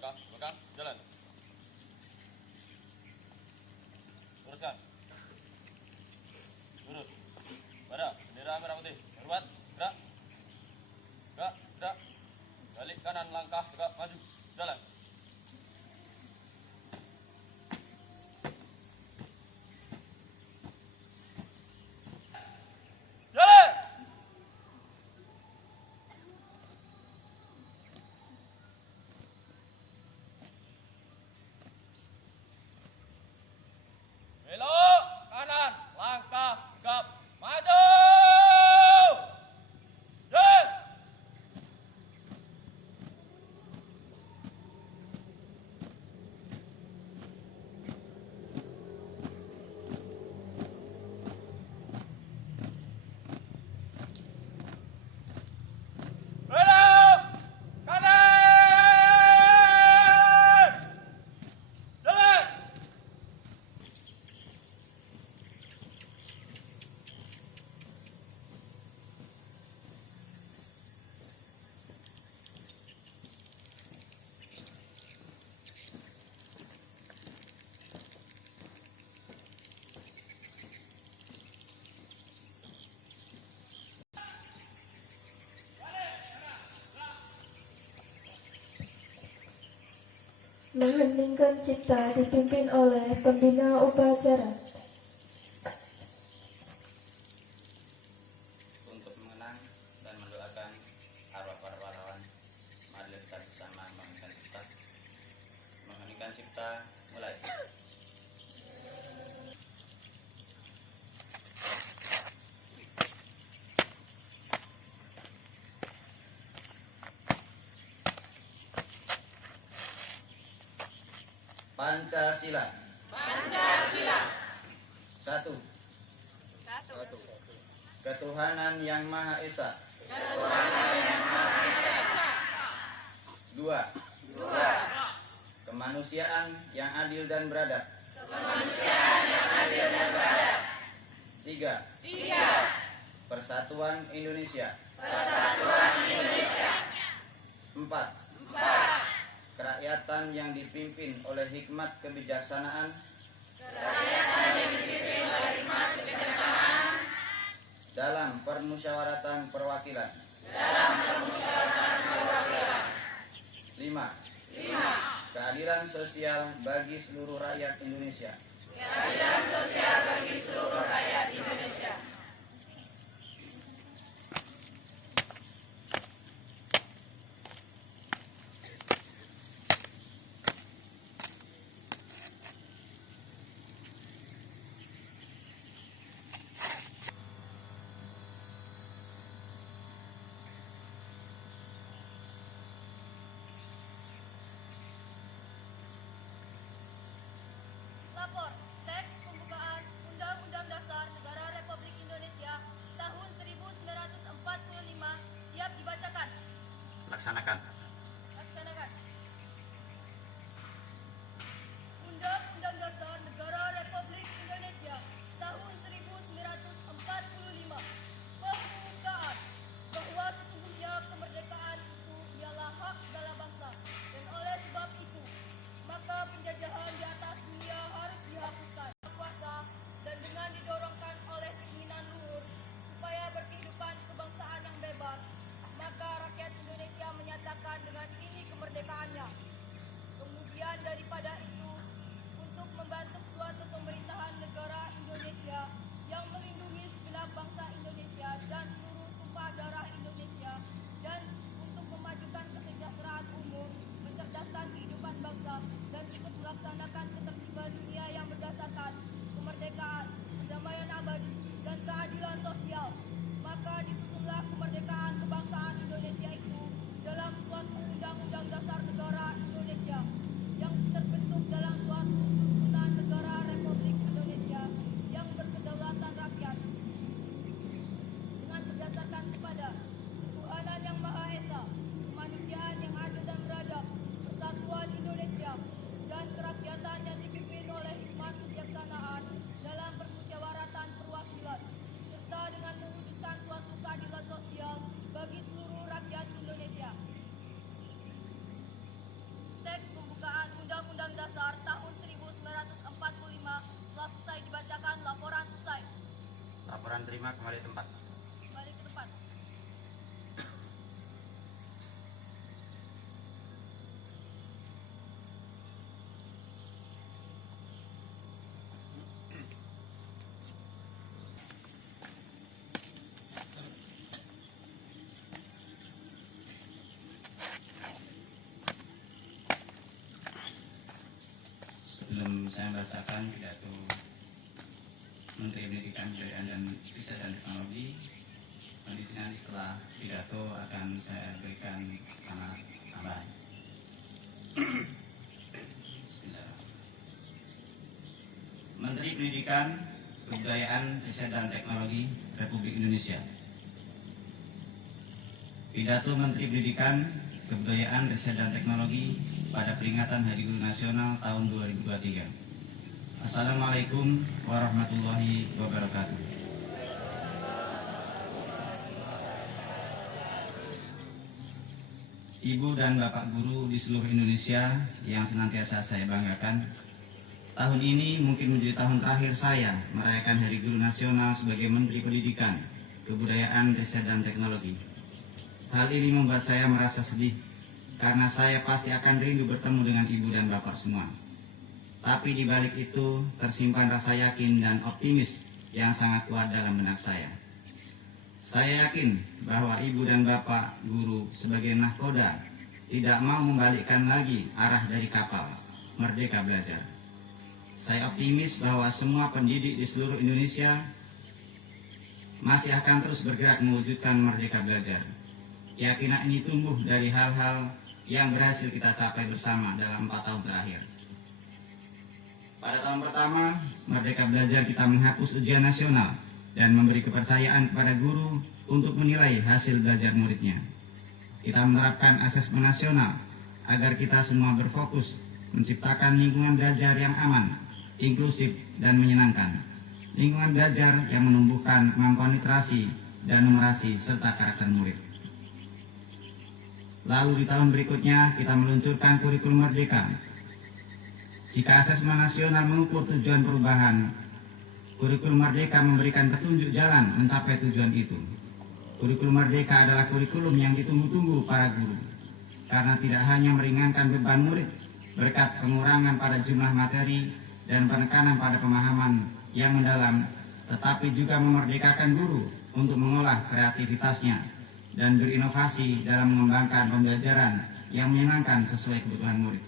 Langkah, belakang, jalan. Luruskan. Lurus. Pada, bendera merah putih. Hormat, gerak. Gerak, gerak. Balik kanan, langkah, tegak, maju. Jalan. Jalan! Belok kanan, langkah, tegap, maju. Jalan. Belok kanan. Jalan. Mengheningkan cipta dipimpin oleh pembina upacara. Untuk mengenang dan mendoakan arwah para pahlawan, mari kita bersama mengheningkan cipta. Mengheningkan cipta, mulai. Pancasila. Pancasila. Satu. Ketuhanan Yang Maha Esa. Dua. Kemanusiaan yang adil dan beradab. Tiga. Persatuan Indonesia. Empat. Kerakyatan yang dipimpin oleh hikmat kebijaksanaan. Dalam permusyawaratan perwakilan. Lima. Keadilan sosial bagi seluruh rakyat Indonesia. Lapor, teks pembukaan Undang-Undang Dasar Negara Republik Indonesia tahun 1945 siap dibacakan. Laksanakan. Laksanakan. Undang-Undang Dasar Negara Republik Indonesia tahun 1945. Pembukaan bahwa sesungguhnya kemerdekaan itu ialah hak segala bangsa, dan oleh sebab itu maka penjajahan di atas dunia harus dihapuskan. saya membacakan pidato Menteri Pendidikan, Kebudayaan dan Riset dan Teknologi. Di sini setelah pidato akan saya berikan amanat tambahan. Menteri Pendidikan, Kebudayaan, Riset dan Teknologi Republik Indonesia. Pidato Menteri Pendidikan, Kebudayaan, Riset dan Teknologi pada peringatan Hari Guru Nasional tahun 2023. Assalamualaikum warahmatullahi wabarakatuh. Ibu dan Bapak Guru di seluruh Indonesia yang senantiasa saya banggakan, tahun ini mungkin menjadi tahun terakhir saya merayakan Hari Guru Nasional sebagai Menteri Pendidikan, Kebudayaan, Riset dan Teknologi. Hal ini membuat saya merasa sedih, karena saya pasti akan rindu bertemu dengan Ibu dan Bapak semua. Tapi di balik itu tersimpan rasa yakin dan optimis yang sangat kuat dalam benak saya. Saya yakin bahwa Ibu dan Bapak Guru sebagai nahkoda tidak mau membalikkan lagi arah dari kapal Merdeka Belajar. Saya optimis bahwa semua pendidik di seluruh Indonesia masih akan terus bergerak mewujudkan Merdeka Belajar. Keyakinan ini tumbuh dari hal-hal yang berhasil kita capai bersama dalam 4 tahun terakhir. Pada tahun pertama, Merdeka Belajar kita menghapus ujian nasional dan memberi kepercayaan kepada guru untuk menilai hasil belajar muridnya. Kita menerapkan asesmen nasional agar kita semua berfokus menciptakan lingkungan belajar yang aman, inklusif, dan menyenangkan. Lingkungan belajar yang menumbuhkan kemampuan literasi dan numerasi serta karakter murid. Lalu di tahun berikutnya kita meluncurkan kurikulum Merdeka. Jika asesmen nasional mengukur tujuan perubahan, kurikulum Merdeka memberikan petunjuk jalan mencapai tujuan itu. Kurikulum Merdeka adalah kurikulum yang ditunggu-tunggu para guru, karena tidak hanya meringankan beban murid berkat pengurangan pada jumlah materi dan penekanan pada pemahaman yang mendalam, tetapi juga memerdekakan guru untuk mengolah kreativitasnya dan berinovasi dalam mengembangkan pembelajaran yang menyenangkan sesuai kebutuhan murid.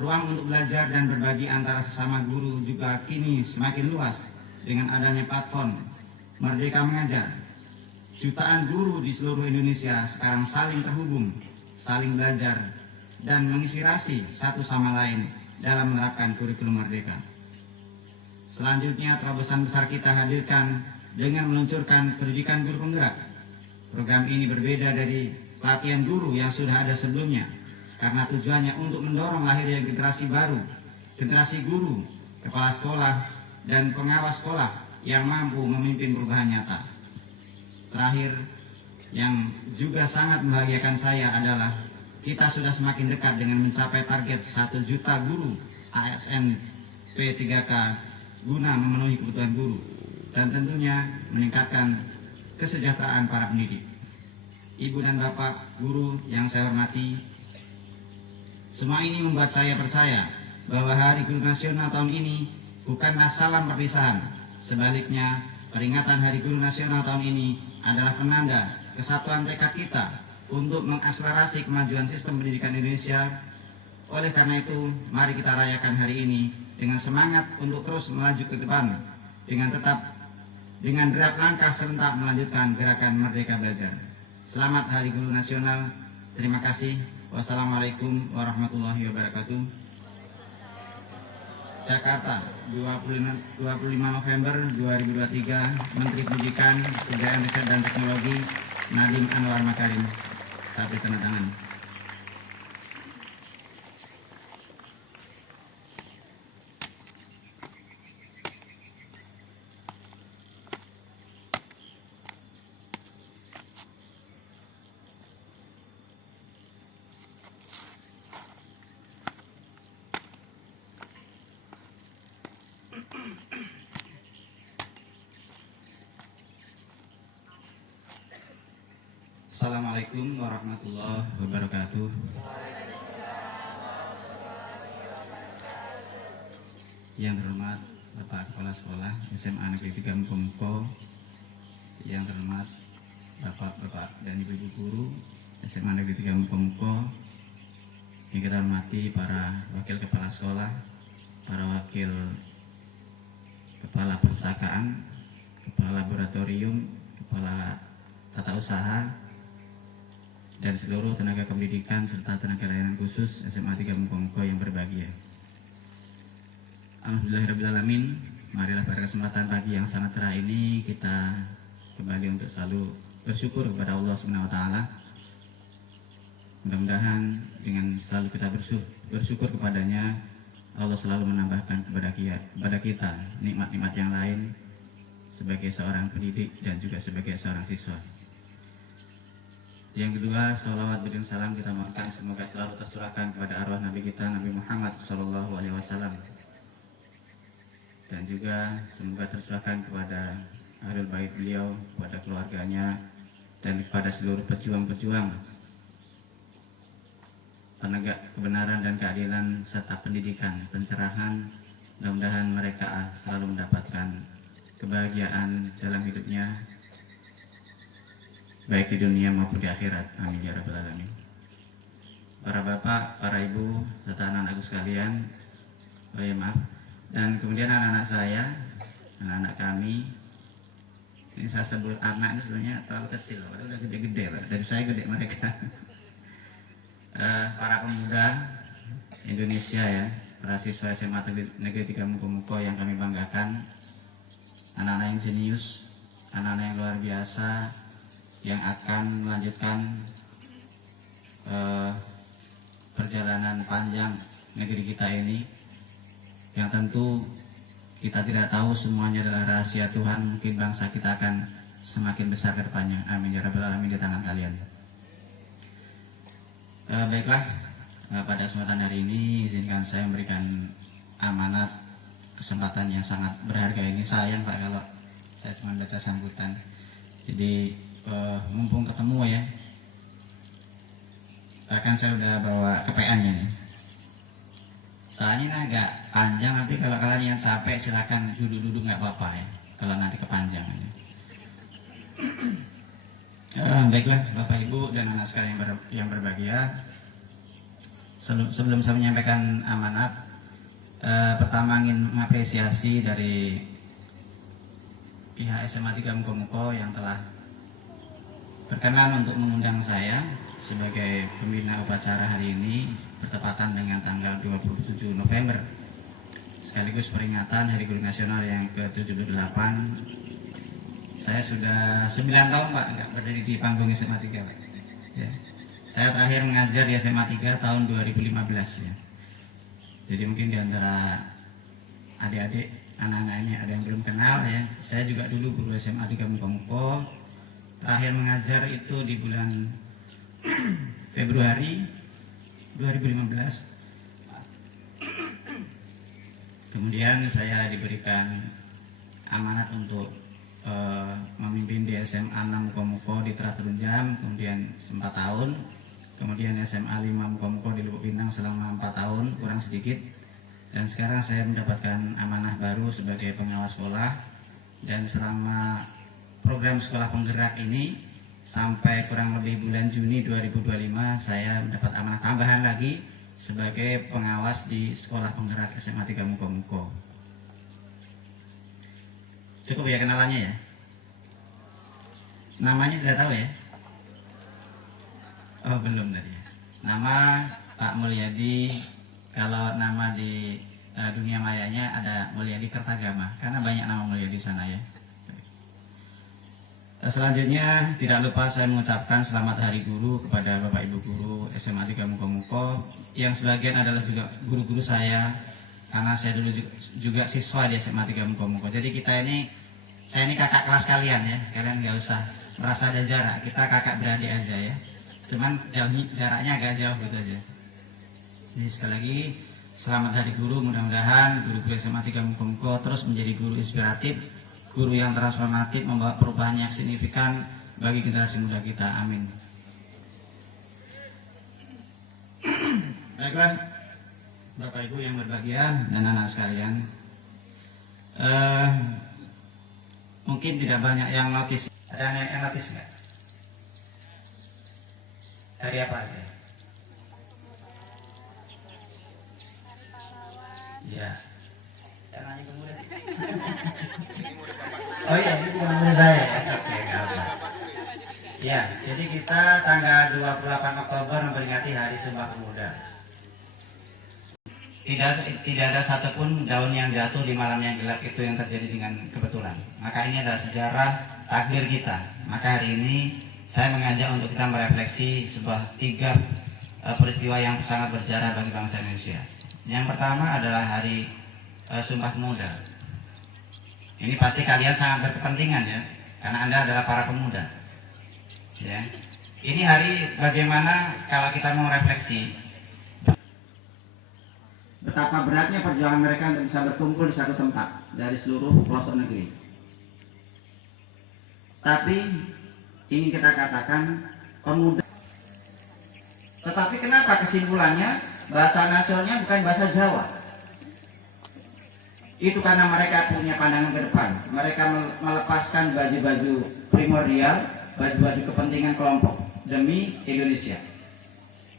Ruang untuk belajar dan berbagi antara sesama guru juga kini semakin luas dengan adanya platform Merdeka Mengajar. Jutaan guru di seluruh Indonesia sekarang saling terhubung, saling belajar, dan menginspirasi satu sama lain dalam menerapkan kurikulum Merdeka. Selanjutnya, terobosan besar kita hadirkan dengan meluncurkan pendidikan guru penggerak. Program ini berbeda dari pelatihan guru yang sudah ada sebelumnya, karena tujuannya untuk mendorong lahirnya generasi baru, generasi guru, kepala sekolah, dan pengawas sekolah yang mampu memimpin perubahan nyata. Terakhir, yang juga sangat membahagiakan saya adalah kita sudah semakin dekat dengan mencapai target 1 juta guru ASN P3K guna memenuhi kebutuhan guru dan tentunya meningkatkan kesejahteraan para pendidik. Ibu dan Bapak Guru yang saya hormati, semua ini membuat saya percaya bahwa Hari Guru Nasional tahun ini bukanlah salam perpisahan. Sebaliknya, peringatan Hari Guru Nasional tahun ini adalah penanda kesatuan tekad kita untuk mengakselerasi kemajuan sistem pendidikan Indonesia. Oleh karena itu, mari kita rayakan hari ini dengan semangat untuk terus melaju ke depan, dengan gerak langkah serentak melanjutkan gerakan Merdeka Belajar. Selamat Hari Guru Nasional. Terima kasih. Wassalamualaikum warahmatullahi wabarakatuh. Jakarta, 25 November 2023, Menteri Pendidikan, Kebudayaan, Riset dan Teknologi, Nadiem Anwar Makarim. Sampai tanda tangan. Assalamualaikum warahmatullahi wabarakatuh. Yang terhormat Bapak Kepala Sekolah SMA Negeri 3 Mukomuko, yang terhormat Bapak-bapak dan ibu-ibu guru SMA Negeri 3 Mukomuko, yang kita hormati para wakil kepala sekolah, para wakil kepala perpustakaan, kepala laboratorium, kepala tata usaha, dan seluruh tenaga pendidikan serta tenaga layanan khusus SMA 3 Muko-Muko yang berbahagia. Alhamdulillahirrahmanirrahim. Marilah pada kesempatan pagi yang sangat cerah ini kita kembali untuk selalu bersyukur kepada Allah Subhanahu wa taala. Mudah-mudahan dengan selalu kita bersyukur kepadanya, Allah selalu menambahkan kepada kita nikmat-nikmat yang lain sebagai seorang pendidik dan juga sebagai seorang siswa. Yang kedua, sholawat dan salam kita mohonkan semoga selalu tercurahkan kepada arwah Nabi kita Nabi Muhammad SAW, dan juga semoga tercurahkan kepada ahlul bait beliau, kepada keluarganya, dan kepada seluruh pejuang-pejuang penegak kebenaran dan keadilan serta pendidikan, pencerahan. Mudah-mudahan mereka selalu mendapatkan kebahagiaan dalam hidupnya, baik di dunia maupun di akhirat. Amin ya rabbal alamin. Para bapak, para ibu, serta anak-anakku sekalian, dan kemudian anak-anak saya, anak-anak kami. Ini saya sebut anak, ini sebenarnya terlalu kecil, padahal udah gede-gede, dari saya gede mereka. Para pemuda Indonesia ya, para siswa SMA Negeri 3 Muko-Muko yang kami banggakan, anak-anak yang jenius, anak-anak yang luar biasa, yang akan melanjutkan perjalanan panjang negeri kita ini, yang tentu kita tidak tahu semuanya adalah rahasia Tuhan. Mungkin bangsa kita akan semakin besar ke depannya. Amin ya rabbal alamin di tangan kalian. Baiklah, pada kesempatan hari ini izinkan saya memberikan amanat kesempatan yang sangat berharga ini. Sayang Pak kalau saya cuma baca sambutan. Jadi mumpung ketemu ya, bahkan saya udah bawa KPA-nya nih. Soalnya ini agak panjang, tapi kalau kalian yang capek silakan duduk-duduk, nggak apa-apa ya kalau nanti kepanjangannya. Baiklah Bapak Ibu dan anak sekalian yang berbahagia, sebelum saya menyampaikan amanat, pertama ingin mengapresiasi dari pihak SMA 3 Muko-Muko yang telah berkenan untuk mengundang saya sebagai pembina upacara hari ini bertepatan dengan tanggal 27 November sekaligus peringatan Hari Guru Nasional yang ke-78. Saya sudah 9 tahun Pak nggak berdiri di panggung SMA 3 Pak. Ya. Saya terakhir mengajar di SMA 3 tahun 2015 ya. Jadi mungkin di antara adik-adik, anak-anak ini ada yang belum kenal ya. Saya juga dulu guru SMA 3 Muko-Muko. Terakhir mengajar itu di bulan Februari 2015. Kemudian saya diberikan amanat untuk memimpin di SMA 6 Muko-Muko di Teraterunjam, kemudian 4 tahun, kemudian SMA 5 Muko-Muko di Lubuk Bintang selama 4 tahun kurang sedikit, dan sekarang saya mendapatkan amanah baru sebagai pengawas sekolah. Dan selama program sekolah penggerak ini sampai kurang lebih bulan Juni 2025 saya mendapat amanah tambahan lagi sebagai pengawas di sekolah penggerak SMA 3 Muko-Muko. Cukup ya kenalannya ya. Namanya sudah tahu ya? Oh belum tadi ya. Nama Pak Mulyadi, kalau nama di dunia mayanya ada Mulyadi Kertagama, karena banyak nama Mulyadi di sana ya. Selanjutnya tidak lupa saya mengucapkan selamat Hari Guru kepada Bapak Ibu Guru SMA 3 Muko-Muko yang sebagian adalah juga guru-guru saya, karena saya dulu juga siswa di SMA 3 Muko-Muko. Jadi saya ini kakak kelas kalian ya, kalian nggak usah merasa ada jarak, kita kakak beradik aja ya. Cuman jaraknya agak jauh gitu aja. Jadi sekali lagi selamat Hari Guru, mudah-mudahan guru-guru SMA 3 Muko-Muko terus menjadi guru inspiratif, guru yang transformatif, membawa perubahan yang signifikan bagi generasi muda kita. Amin. Baiklah Bapak Ibu yang berbahagia dan anak sekalian, mungkin tidak banyak yang notice. Ada yang notice nggak? Hari apa aja? Ya. Saya nanya ke murid. Oh iya, ini bukan murid saya ya. Oke, enggak apa. Ya, jadi kita tanggal 28 Oktober memperingati Hari Sumpah Pemuda. Tidak ada satupun daun yang jatuh di malam yang gelap itu yang terjadi dengan kebetulan. Maka ini adalah sejarah takdir kita. Maka hari ini saya mengajak untuk kita merefleksi sebuah 3 peristiwa yang sangat bersejarah bagi bangsa Indonesia. Yang pertama adalah Hari Sumpah Pemuda. Ini pasti kalian sangat berkepentingan ya, karena Anda adalah para pemuda. Ya. Ini hari bagaimana kalau kita mau refleksi betapa beratnya perjuangan mereka untuk bisa berkumpul di satu tempat dari seluruh pelosok negeri. Tapi ingin kita katakan pemuda. Tetapi kenapa kesimpulannya bahasa nasionalnya bukan bahasa Jawa? Itu karena mereka punya pandangan ke depan. Mereka melepaskan baju-baju primordial, baju-baju kepentingan kelompok demi Indonesia.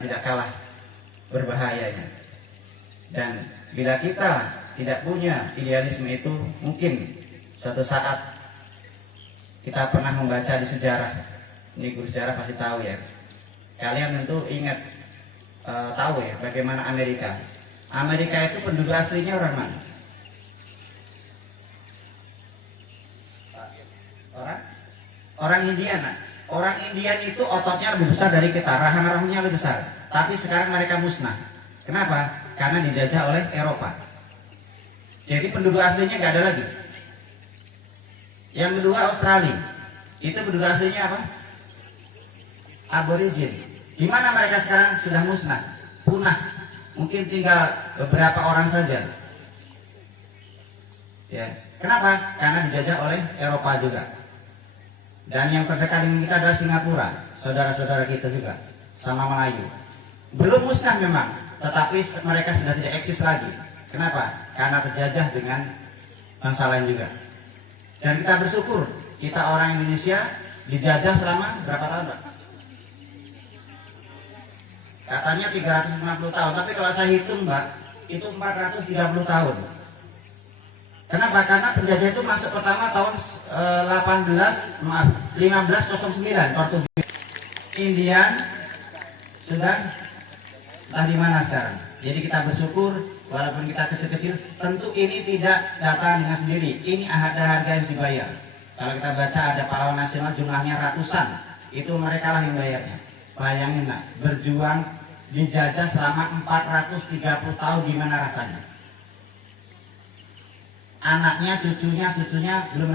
Tidak kalah berbahayanya. Dan bila kita tidak punya idealisme itu, mungkin suatu saat kita pernah membaca di sejarah. Ini guru sejarah pasti tahu ya. Kalian tentu ingat, tahu ya bagaimana Amerika. Amerika itu penduduk aslinya orang mana? Orang Indian. Orang Indian itu ototnya lebih besar dari kita, rahang-rahangnya lebih besar. Tapi sekarang mereka musnah. Kenapa? Karena dijajah oleh Eropa. Jadi penduduk aslinya nggak ada lagi. Yang kedua Australia. Itu penduduk aslinya apa? Aborigin. Di mana mereka sekarang sudah musnah, punah. Mungkin tinggal beberapa orang saja. Ya. Kenapa? Karena dijajah oleh Eropa juga. Dan yang terdekat dengan kita adalah Singapura, saudara-saudara kita juga, sama Melayu. Belum musnah memang, tetapi mereka sudah tidak eksis lagi. Kenapa? Karena terjajah dengan bangsa lain juga. Dan kita bersyukur, kita orang Indonesia dijajah selama berapa tahun, Pak? Katanya 350 tahun, tapi kalau saya hitung, Mbak, itu 430 tahun. Kenapa? Karena penjajah itu masuk pertama tahun 1509 Portugis. Indian sudah entah di mana sekarang. Jadi kita bersyukur walaupun kita kecil-kecil, tentu ini tidak datang dengan sendiri. Ini ada harga yang dibayar. Kalau kita baca ada pahlawan nasional jumlahnya ratusan, itu mereka lah yang bayarnya. Bayangin lah, berjuang dijajah selama 430 tahun, gimana rasanya? Anaknya, cucunya belum